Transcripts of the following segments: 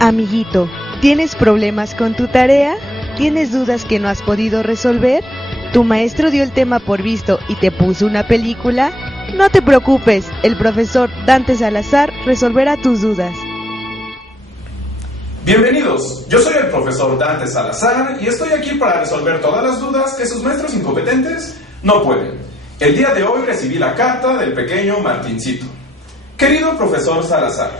Amiguito, ¿tienes problemas con tu tarea? ¿Tienes dudas que no has podido resolver? ¿Tu maestro dio el tema por visto y te puso una película? No te preocupes, el profesor Dante Salazar resolverá tus dudas. Bienvenidos, yo soy el profesor Dante Salazar y estoy aquí para resolver todas las dudas que sus maestros incompetentes no pueden. El día de hoy recibí la carta del pequeño Martincito. Querido profesor Salazar,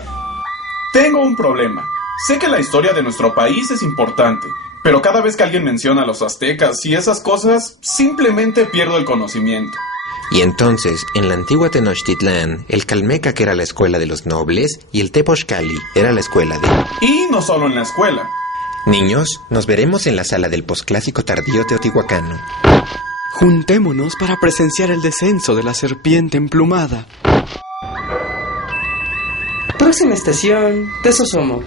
tengo un problema. Sé que la historia de nuestro país es importante, pero cada vez que alguien menciona a los aztecas y esas cosas, simplemente pierdo el conocimiento. Y entonces, en la antigua Tenochtitlán, el Calmeca, que era la escuela de los nobles, y el Tepochcali era la escuela de... Y no solo en la escuela. Niños, nos veremos en la sala del posclásico tardío teotihuacano. Juntémonos para presenciar el descenso de la serpiente emplumada. Próxima estación, Tezosomoc.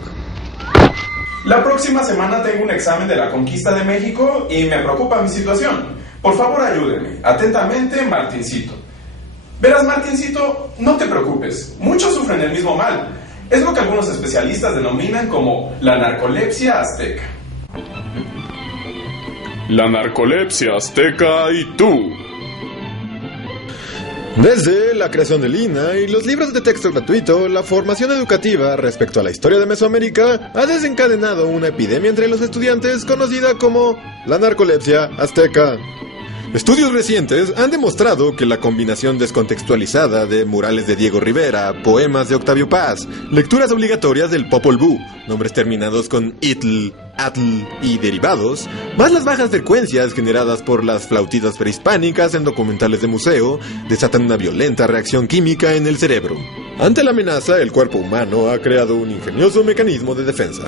La próxima semana tengo un examen de la conquista de México y me preocupa mi situación. Por favor, ayúdeme. Atentamente, Martincito. Verás, Martincito, no te preocupes. Muchos sufren el mismo mal. Es lo que algunos especialistas denominan como la narcolepsia azteca. La narcolepsia azteca y tú. Desde la creación del INAH y los libros de texto gratuito, la formación educativa respecto a la historia de Mesoamérica ha desencadenado una epidemia entre los estudiantes conocida como la narcolepsia azteca. Estudios recientes han demostrado que la combinación descontextualizada de murales de Diego Rivera, poemas de Octavio Paz, lecturas obligatorias del Popol Vuh, nombres terminados con itl, atl y derivados, más las bajas frecuencias generadas por las flautitas prehispánicas en documentales de museo, desatan una violenta reacción química en el cerebro. Ante la amenaza, el cuerpo humano ha creado un ingenioso mecanismo de defensa.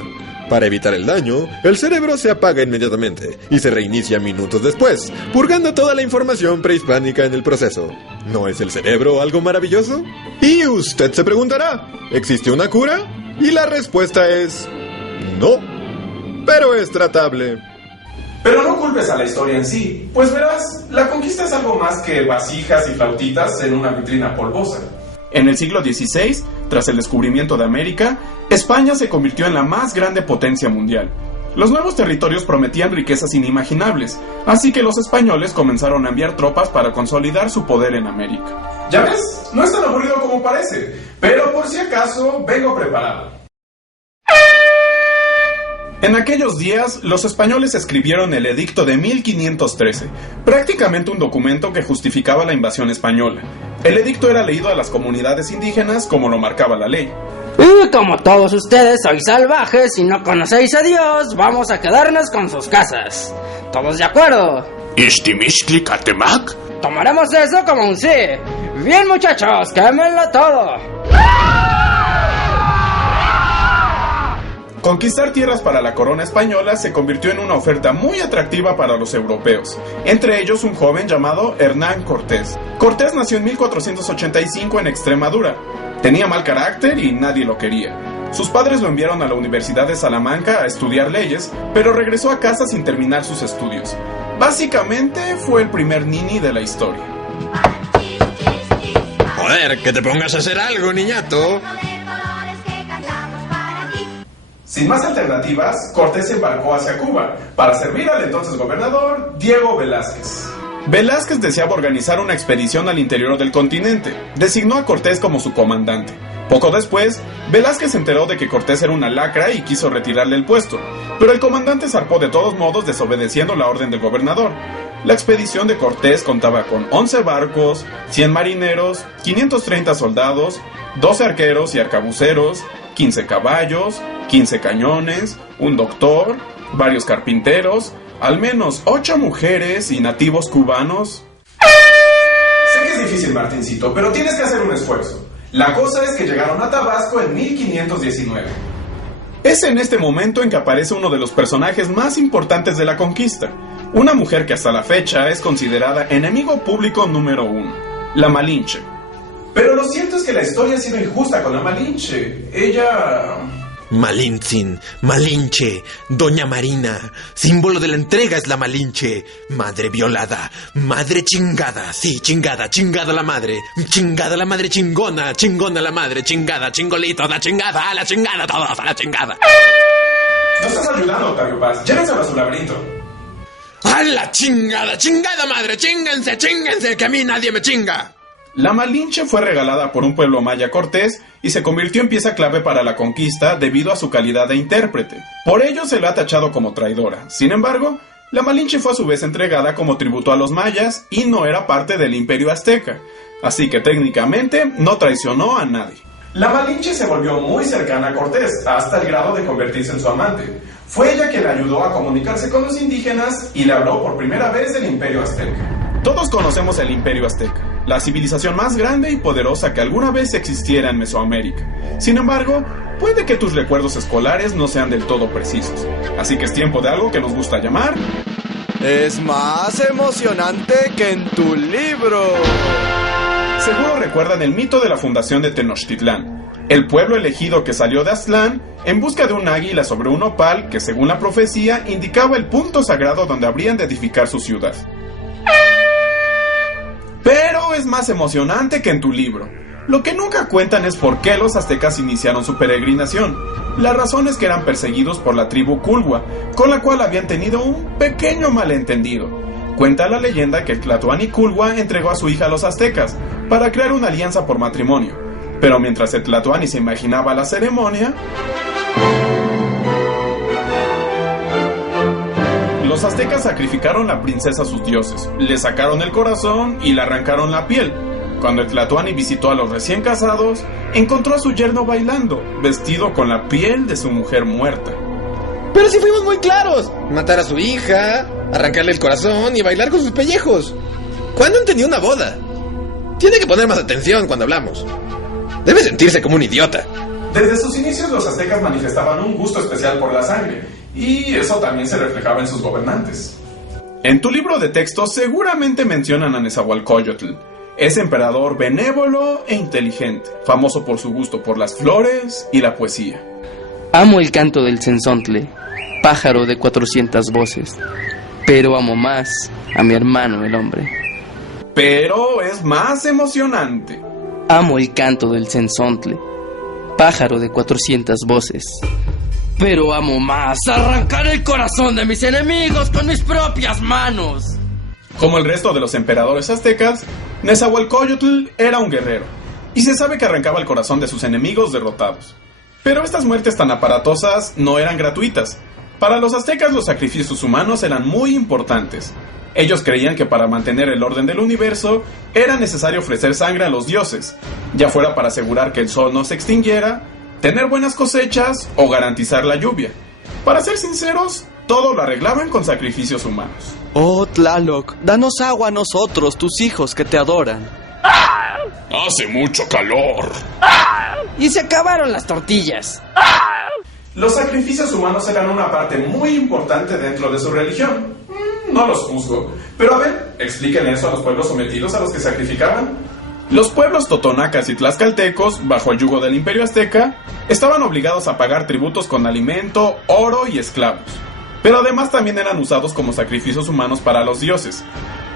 Para evitar el daño, el cerebro se apaga inmediatamente y se reinicia minutos después, purgando toda la información prehispánica en el proceso. ¿No es el cerebro algo maravilloso? Y usted se preguntará, ¿existe una cura? Y la respuesta es... no. Pero es tratable. Pero no culpes a la historia en sí, pues verás, la conquista es algo más que vasijas y flautitas en una vitrina polvosa. En el siglo XVI, tras el descubrimiento de América, España se convirtió en la más grande potencia mundial. Los nuevos territorios prometían riquezas inimaginables, así que los españoles comenzaron a enviar tropas para consolidar su poder en América. ¿Ya ves? No es tan aburrido como parece, pero por si acaso vengo preparado. En aquellos días, los españoles escribieron el Edicto de 1513, prácticamente un documento que justificaba la invasión española. El edicto era leído a las comunidades indígenas como lo marcaba la ley. Y como todos ustedes sois salvajes y no conocéis a Dios, vamos a quedarnos con sus casas. ¿Todos de acuerdo? Tomaremos eso como un sí. Bien, muchachos, quémenlo todo. Conquistar tierras para la corona española se convirtió en una oferta muy atractiva para los europeos, entre ellos un joven llamado Hernán Cortés. Cortés nació en 1485 en Extremadura. Tenía mal carácter y nadie lo quería. Sus padres lo enviaron a la Universidad de Salamanca a estudiar leyes, pero regresó a casa sin terminar sus estudios. Básicamente fue el primer nini de la historia. Joder, que te pongas a hacer algo, niñato. Sin más alternativas, Cortés se embarcó hacia Cuba para servir al entonces gobernador Diego Velázquez. Velázquez deseaba organizar una expedición al interior del continente. Designó a Cortés como su comandante. Poco después, Velázquez se enteró de que Cortés era una lacra y quiso retirarle el puesto, pero el comandante zarpó de todos modos desobedeciendo la orden del gobernador. La expedición de Cortés contaba con 11 barcos, 100 marineros, 530 soldados, 12 arqueros y arcabuceros, 15 caballos, 15 cañones, un doctor, varios carpinteros, al menos 8 mujeres y nativos cubanos. Sé que es difícil, Martincito, pero tienes que hacer un esfuerzo. La cosa es que llegaron a Tabasco en 1519. Es en este momento en que aparece uno de los personajes más importantes de la conquista, una mujer que hasta la fecha es considerada enemigo público número 1, la Malinche. Pero lo cierto es que la historia ha sido injusta con la Malinche. Ella... Malintzin, Malinche, Doña Marina, símbolo de la entrega es la Malinche, madre violada, madre chingada, sí, chingada, chingada la madre chingona, chingona la madre, chingada, chingolito, la chingada, todos a la chingada. No estás ayudando, Octavio Paz, llévenselo a su laberinto. ¡A la chingada, chingada madre, chínguense, que a mí nadie me chinga! La Malinche fue regalada por un pueblo maya a Cortés y se convirtió en pieza clave para la conquista debido a su calidad de intérprete. Por ello se la ha tachado como traidora. Sin embargo, la Malinche fue a su vez entregada como tributo a los mayas y no era parte del Imperio Azteca, así que técnicamente no traicionó a nadie. La Malinche se volvió muy cercana a Cortés, hasta el grado de convertirse en su amante. Fue ella quien le ayudó a comunicarse con los indígenas y le habló por primera vez del Imperio Azteca. Todos conocemos el Imperio Azteca, la civilización más grande y poderosa que alguna vez existiera en Mesoamérica. Sin embargo, puede que tus recuerdos escolares no sean del todo precisos, así que es tiempo de algo que nos gusta llamar... Es más emocionante que en tu libro. Seguro recuerdan el mito de la fundación de Tenochtitlán, el pueblo elegido que salió de Aztlán en busca de un águila sobre un opal que, según la profecía, indicaba el punto sagrado donde habrían de edificar su ciudad. Pero es más emocionante que en tu libro. Lo que nunca cuentan es por qué los aztecas iniciaron su peregrinación. La razón es que eran perseguidos por la tribu Culhua, con la cual habían tenido un pequeño malentendido. Cuenta la leyenda que Tlatoani Culhua entregó a su hija a los aztecas para crear una alianza por matrimonio. Pero mientras el Tlatoani se imaginaba la ceremonia, los aztecas sacrificaron a la princesa a sus dioses, le sacaron el corazón y le arrancaron la piel. Cuando el Tlatoani visitó a los recién casados, encontró a su yerno bailando, vestido con la piel de su mujer muerta. Pero si fuimos muy claros: matar a su hija, arrancarle el corazón y bailar con sus pellejos. ¿Cuándo han tenido una boda? Tiene que poner más atención cuando hablamos. Debe sentirse como un idiota. Desde sus inicios los aztecas manifestaban un gusto especial por la sangre, y eso también se reflejaba en sus gobernantes. En tu libro de texto seguramente mencionan a Nezahualcóyotl, ese emperador benévolo e inteligente, famoso por su gusto por las flores y la poesía. Amo el canto del cenzontle, pájaro de 400 voces, pero amo más a mi hermano el hombre. Pero es más emocionante. Amo el canto del cenzontle, pájaro de 400 voces, pero amo más arrancar el corazón de mis enemigos con mis propias manos. Como el resto de los emperadores aztecas, Nezahualcóyotl era un guerrero, y se sabe que arrancaba el corazón de sus enemigos derrotados. Pero estas muertes tan aparatosas no eran gratuitas. Para los aztecas los sacrificios humanos eran muy importantes. Ellos creían que para mantener el orden del universo era necesario ofrecer sangre a los dioses, ya fuera para asegurar que el sol no se extinguiera, tener buenas cosechas o garantizar la lluvia. Para ser sinceros, todo lo arreglaban con sacrificios humanos. Oh, Tlaloc, danos agua a nosotros, tus hijos que te adoran. Hace mucho calor. Y se acabaron las tortillas. Los sacrificios humanos eran una parte muy importante dentro de su religión. No los juzgo, pero a ver, expliquen eso a los pueblos sometidos a los que sacrificaban. Los pueblos totonacas y tlaxcaltecos, bajo el yugo del Imperio Azteca, estaban obligados a pagar tributos con alimento, oro y esclavos. Pero además también eran usados como sacrificios humanos para los dioses.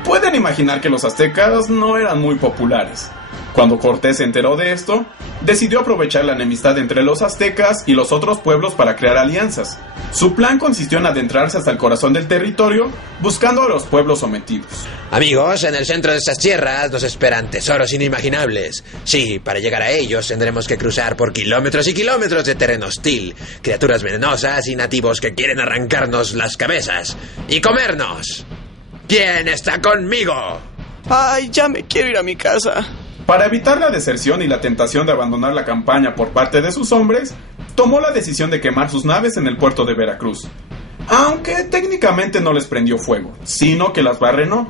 Pueden imaginar que los aztecas no eran muy populares. Cuando Cortés se enteró de esto, decidió aprovechar la enemistad entre los aztecas y los otros pueblos para crear alianzas. Su plan consistió en adentrarse hasta el corazón del territorio, buscando a los pueblos sometidos. Amigos, en el centro de estas tierras nos esperan tesoros inimaginables. Sí, para llegar a ellos tendremos que cruzar por kilómetros y kilómetros de terreno hostil, criaturas venenosas y nativos que quieren arrancarnos las cabezas y comernos. ¿Quién está conmigo? Ay, ya me quiero ir a mi casa. Para evitar la deserción y la tentación de abandonar la campaña por parte de sus hombres, tomó la decisión de quemar sus naves en el puerto de Veracruz. Aunque técnicamente no les prendió fuego, sino que las barrenó.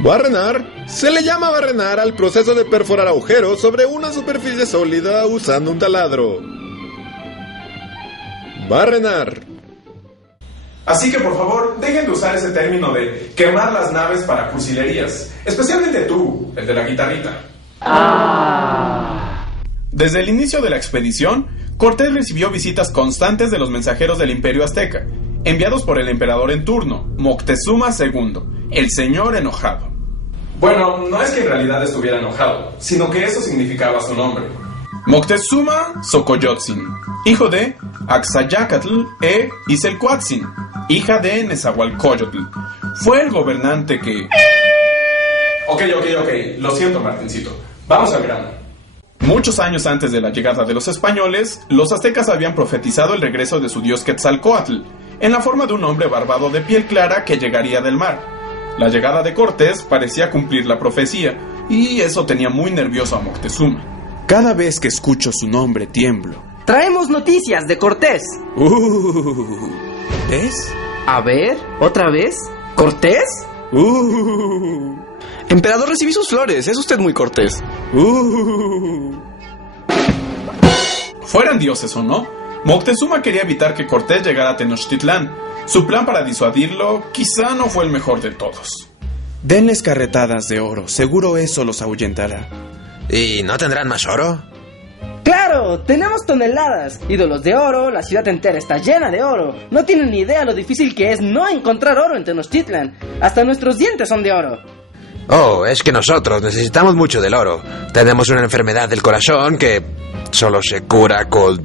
Barrenar. Se le llama barrenar al proceso de perforar agujeros sobre una superficie sólida usando un taladro. Barrenar. Así que por favor, dejen de usar ese término de quemar las naves para cursilerías, especialmente tú, el de la guitarrita. Desde el inicio de la expedición, Cortés recibió visitas constantes de los mensajeros del Imperio Azteca, enviados por el emperador en turno, Moctezuma II, el señor enojado. Bueno, no es que en realidad estuviera enojado, sino que eso significaba su nombre. Moctezuma Xocoyotzin, hijo de Axayacatl e Izelcoatzin, hija de Nezahualcóyotl. Fue el gobernante que... Ok, lo siento, Martincito. Vamos al grano. Muchos años antes de la llegada de los españoles, los aztecas habían profetizado el regreso de su dios Quetzalcóatl, en la forma de un hombre barbado de piel clara que llegaría del mar. La llegada de Cortés parecía cumplir la profecía, y eso tenía muy nervioso a Moctezuma. Cada vez que escucho su nombre tiemblo. Traemos noticias de Cortés. ¿Ves? A ver, ¿otra vez? ¿Cortés? Emperador, recibí sus flores. Es usted muy cortés. Fueran dioses o no, Moctezuma quería evitar que Cortés llegara a Tenochtitlán. Su plan para disuadirlo quizá no fue el mejor de todos. Denles carretadas de oro, seguro eso los ahuyentará. ¿Y no tendrán más oro? ¡Claro! ¡Tenemos toneladas! Ídolos de oro, la ciudad entera está llena de oro. No tienen ni idea lo difícil que es no encontrar oro en Tenochtitlan. Hasta nuestros dientes son de oro. Oh, es que nosotros necesitamos mucho del oro. Tenemos una enfermedad del corazón que solo se cura con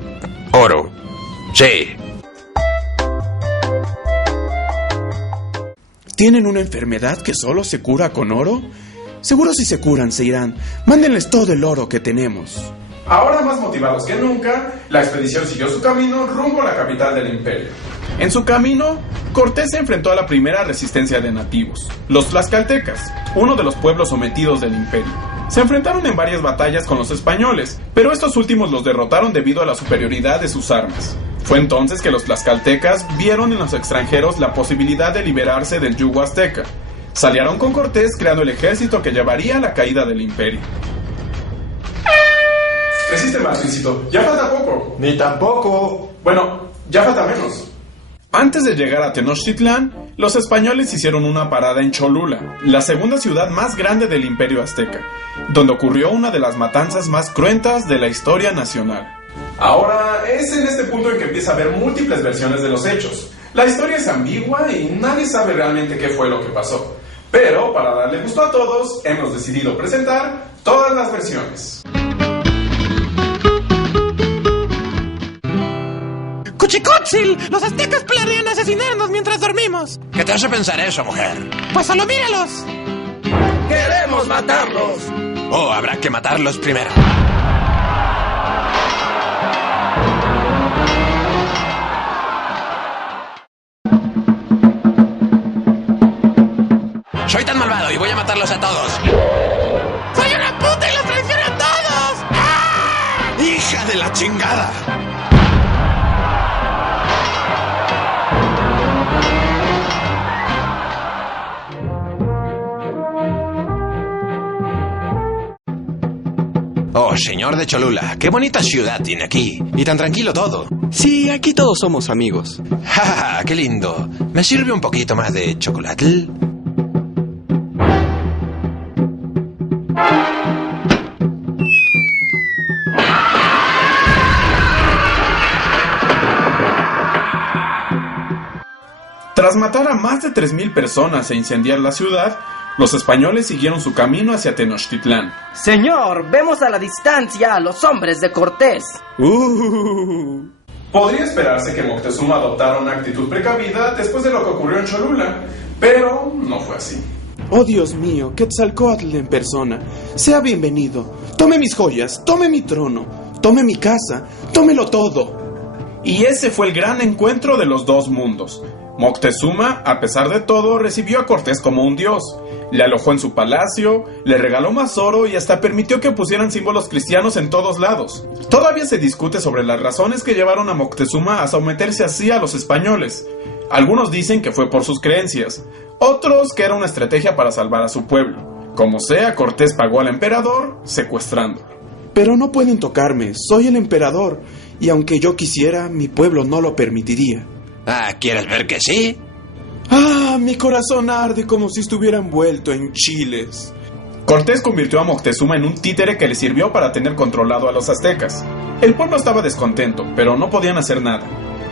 oro. Sí. ¿Tienen una enfermedad que solo se cura con oro? Seguro si se curan se irán. Mándenles todo el oro que tenemos. Ahora más motivados que nunca, la expedición siguió su camino rumbo a la capital del imperio. En su camino, Cortés se enfrentó a la primera resistencia de nativos, los tlaxcaltecas, uno de los pueblos sometidos del imperio. Se enfrentaron en varias batallas con los españoles, pero estos últimos los derrotaron debido a la superioridad de sus armas. Fue entonces que los tlaxcaltecas vieron en los extranjeros la posibilidad de liberarse del yugo azteca. Se aliaron con Cortés creando el ejército que llevaría a la caída del imperio. Resiste, Martincito, ya falta poco. Ni tampoco. Bueno, ya falta menos. Antes de llegar a Tenochtitlán, los españoles hicieron una parada en Cholula, la segunda ciudad más grande del imperio azteca, donde ocurrió una de las matanzas más cruentas de la historia nacional. Ahora, es en este punto en que empieza a haber múltiples versiones de los hechos. La historia es ambigua y nadie sabe realmente qué fue lo que pasó. Pero, para darle gusto a todos, hemos decidido presentar todas las versiones. ¡Cuchicutzil! ¡Los aztecas planean asesinarnos mientras dormimos! ¿Qué te hace pensar eso, mujer? ¡Pues solo míralos! ¡Queremos matarlos! Oh, habrá que matarlos primero. Soy tan malvado y voy a matarlos a todos. ¡Soy una puta y los traiciono a todos! ¡Ah! ¡Hija de la chingada! Oh, señor de Cholula, qué bonita ciudad tiene aquí. Y tan tranquilo todo. Sí, aquí todos somos amigos. ¡Ja, ja, ja! ¡Qué lindo! ¿Me sirve un poquito más de chocolate? Tras matar a más de 3,000 personas e incendiar la ciudad, los españoles siguieron su camino hacia Tenochtitlán. Señor, vemos a la distancia a los hombres de Cortés. Podría esperarse que Moctezuma adoptara una actitud precavida después de lo que ocurrió en Cholula, pero no fue así. Oh, Dios mío, Quetzalcóatl en persona. Sea bienvenido. Tome mis joyas, tome mi trono, tome mi casa, tómelo todo. Y ese fue el gran encuentro de los dos mundos. Moctezuma, a pesar de todo, recibió a Cortés como un dios. Le alojó en su palacio, le regaló más oro y hasta permitió que pusieran símbolos cristianos en todos lados. Todavía se discute sobre las razones que llevaron a Moctezuma a someterse así a los españoles. Algunos dicen que fue por sus creencias, otros que era una estrategia para salvar a su pueblo. Como sea, Cortés pagó al emperador secuestrándolo. Pero no pueden tocarme, soy el emperador, y aunque yo quisiera, mi pueblo no lo permitiría. Ah, ¿quieres ver que sí? ¡Ah! Mi corazón arde como si estuviera envuelto en chiles. Cortés convirtió a Moctezuma en un títere que le sirvió para tener controlado a los aztecas. El pueblo estaba descontento, pero no podían hacer nada.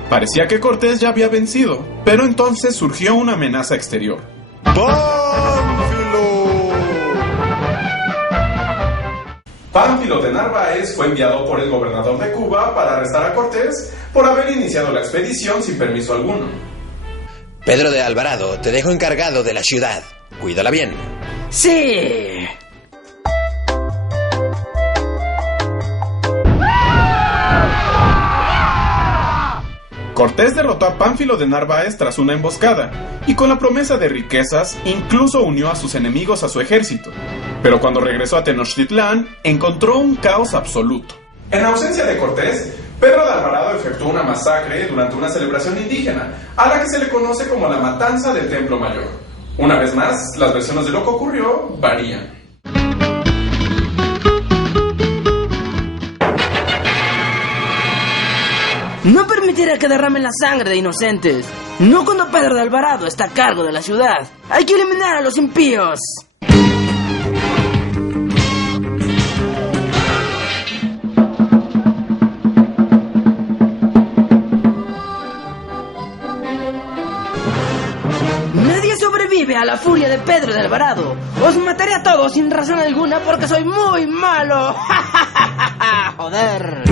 Parecía que Cortés ya había vencido, pero entonces surgió una amenaza exterior. Pánfilo de Narváez fue enviado por el gobernador de Cuba para arrestar a Cortés por haber iniciado la expedición sin permiso alguno. Pedro de Alvarado, te dejo encargado de la ciudad. Cuídala bien. ¡Sí! Cortés derrotó a Pánfilo de Narváez tras una emboscada, y con la promesa de riquezas, incluso unió a sus enemigos a su ejército. Pero cuando regresó a Tenochtitlán, encontró un caos absoluto. En ausencia de Cortés, Pedro de Alvarado efectuó una masacre durante una celebración indígena, a la que se le conoce como la Matanza del Templo Mayor. Una vez más, las versiones de lo que ocurrió varían. No permitiré que derramen la sangre de inocentes. No cuando Pedro de Alvarado está a cargo de la ciudad. Hay que eliminar a los impíos. Nadie sobrevive a la furia de Pedro de Alvarado. Os mataré a todos sin razón alguna porque soy muy malo. Joder.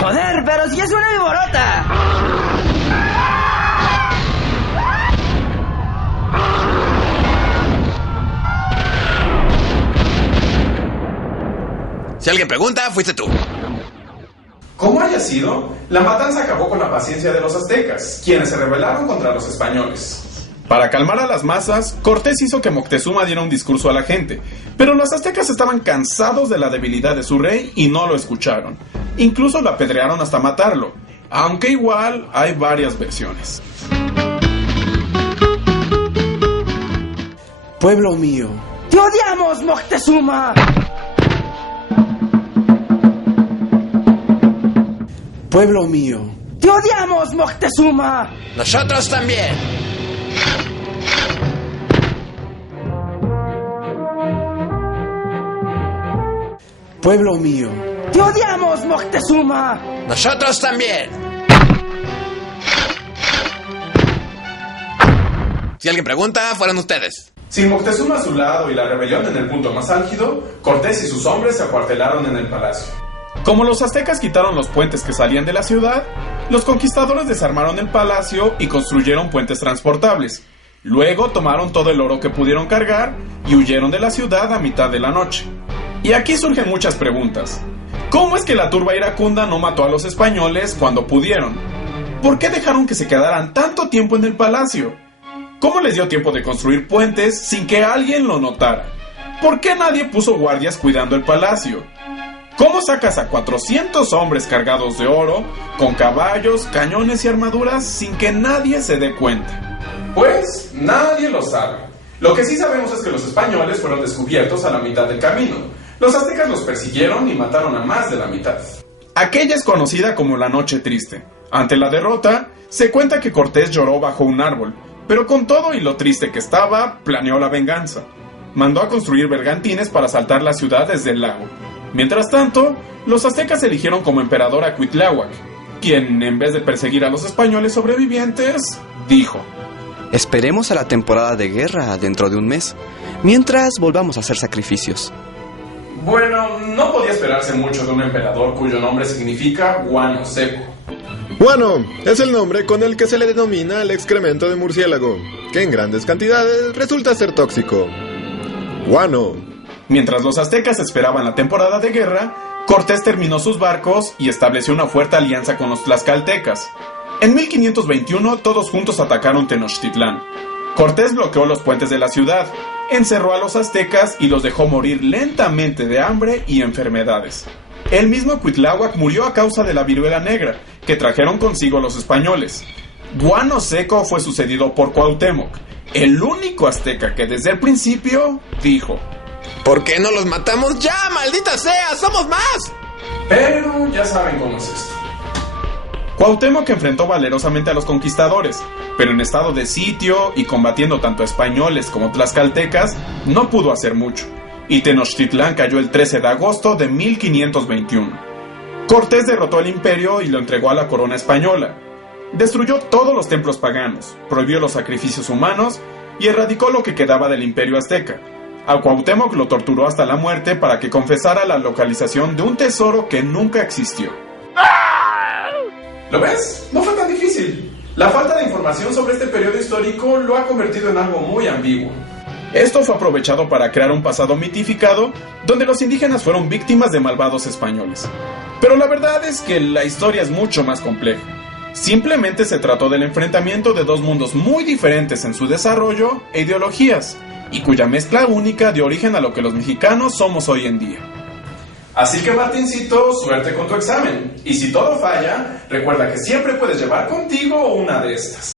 Joder, pero si es una viborota. Si alguien pregunta, fuiste tú. Como haya sido, la matanza acabó con la paciencia de los aztecas, quienes se rebelaron contra los españoles. Para calmar a las masas, Cortés hizo que Moctezuma diera un discurso a la gente, pero los aztecas estaban cansados de la debilidad de su rey y no lo escucharon. Incluso lo apedrearon hasta matarlo, aunque igual hay varias versiones. Pueblo mío. ¡Te odiamos, Moctezuma! Pueblo mío. ¡Te odiamos, Moctezuma! Nosotros también. Pueblo mío. ¡Te odiamos, Moctezuma! Nosotros también. Si alguien pregunta, fueron ustedes. Sin Moctezuma a su lado y la rebelión en el punto más álgido, Cortés y sus hombres se acuartelaron en el palacio. Como los aztecas quitaron los puentes que salían de la ciudad, los conquistadores desarmaron el palacio y construyeron puentes transportables. Luego tomaron todo el oro que pudieron cargar y huyeron de la ciudad a mitad de la noche. Y aquí surgen muchas preguntas. ¿Cómo es que la turba iracunda no mató a los españoles cuando pudieron? ¿Por qué dejaron que se quedaran tanto tiempo en el palacio? ¿Cómo les dio tiempo de construir puentes sin que alguien lo notara? ¿Por qué nadie puso guardias cuidando el palacio? ¿Cómo sacas a 400 hombres cargados de oro, con caballos, cañones y armaduras sin que nadie se dé cuenta? Pues nadie lo sabe. Lo que sí sabemos es que los españoles fueron descubiertos a la mitad del camino. Los aztecas los persiguieron y mataron a más de la mitad. Aquella es conocida como la Noche Triste. Ante la derrota, se cuenta que Cortés lloró bajo un árbol, pero con todo y lo triste que estaba, planeó la venganza. Mandó a construir bergantines para asaltar la ciudad desde el lago. Mientras tanto, los aztecas eligieron como emperador a Cuitláhuac, quien, en vez de perseguir a los españoles sobrevivientes, dijo: Esperemos a la temporada de guerra dentro de un mes, mientras volvamos a hacer sacrificios. Bueno, no podía esperarse mucho de un emperador cuyo nombre significa guano seco. Guano es el nombre con el que se le denomina al excremento de murciélago, que en grandes cantidades resulta ser tóxico. Guano. Mientras los aztecas esperaban la temporada de guerra, Cortés terminó sus barcos y estableció una fuerte alianza con los tlaxcaltecas. En 1521 todos juntos atacaron Tenochtitlán. Cortés bloqueó los puentes de la ciudad, encerró a los aztecas y los dejó morir lentamente de hambre y enfermedades. El mismo Cuitláhuac murió a causa de la viruela negra, que trajeron consigo los españoles. Guano Seco fue sucedido por Cuauhtémoc, el único azteca que desde el principio dijo: ¿Por qué no los matamos ya, maldita sea? ¡Somos más! Pero ya saben cómo es esto. Cuauhtémoc enfrentó valerosamente a los conquistadores, pero en estado de sitio y combatiendo tanto a españoles como tlaxcaltecas, no pudo hacer mucho, y Tenochtitlán cayó el 13 de agosto de 1521. Cortés derrotó al imperio y lo entregó a la corona española. Destruyó todos los templos paganos, prohibió los sacrificios humanos y erradicó lo que quedaba del imperio azteca. A Cuauhtémoc lo torturó hasta la muerte para que confesara la localización de un tesoro que nunca existió. ¿Lo ves? No fue tan difícil. La falta de información sobre este periodo histórico lo ha convertido en algo muy ambiguo. Esto fue aprovechado para crear un pasado mitificado donde los indígenas fueron víctimas de malvados españoles. Pero la verdad es que la historia es mucho más compleja. Simplemente se trató del enfrentamiento de dos mundos muy diferentes en su desarrollo e ideologías, y cuya mezcla única dio origen a lo que los mexicanos somos hoy en día. Así que Martincito, suerte con tu examen. Y si todo falla, recuerda que siempre puedes llevar contigo una de estas.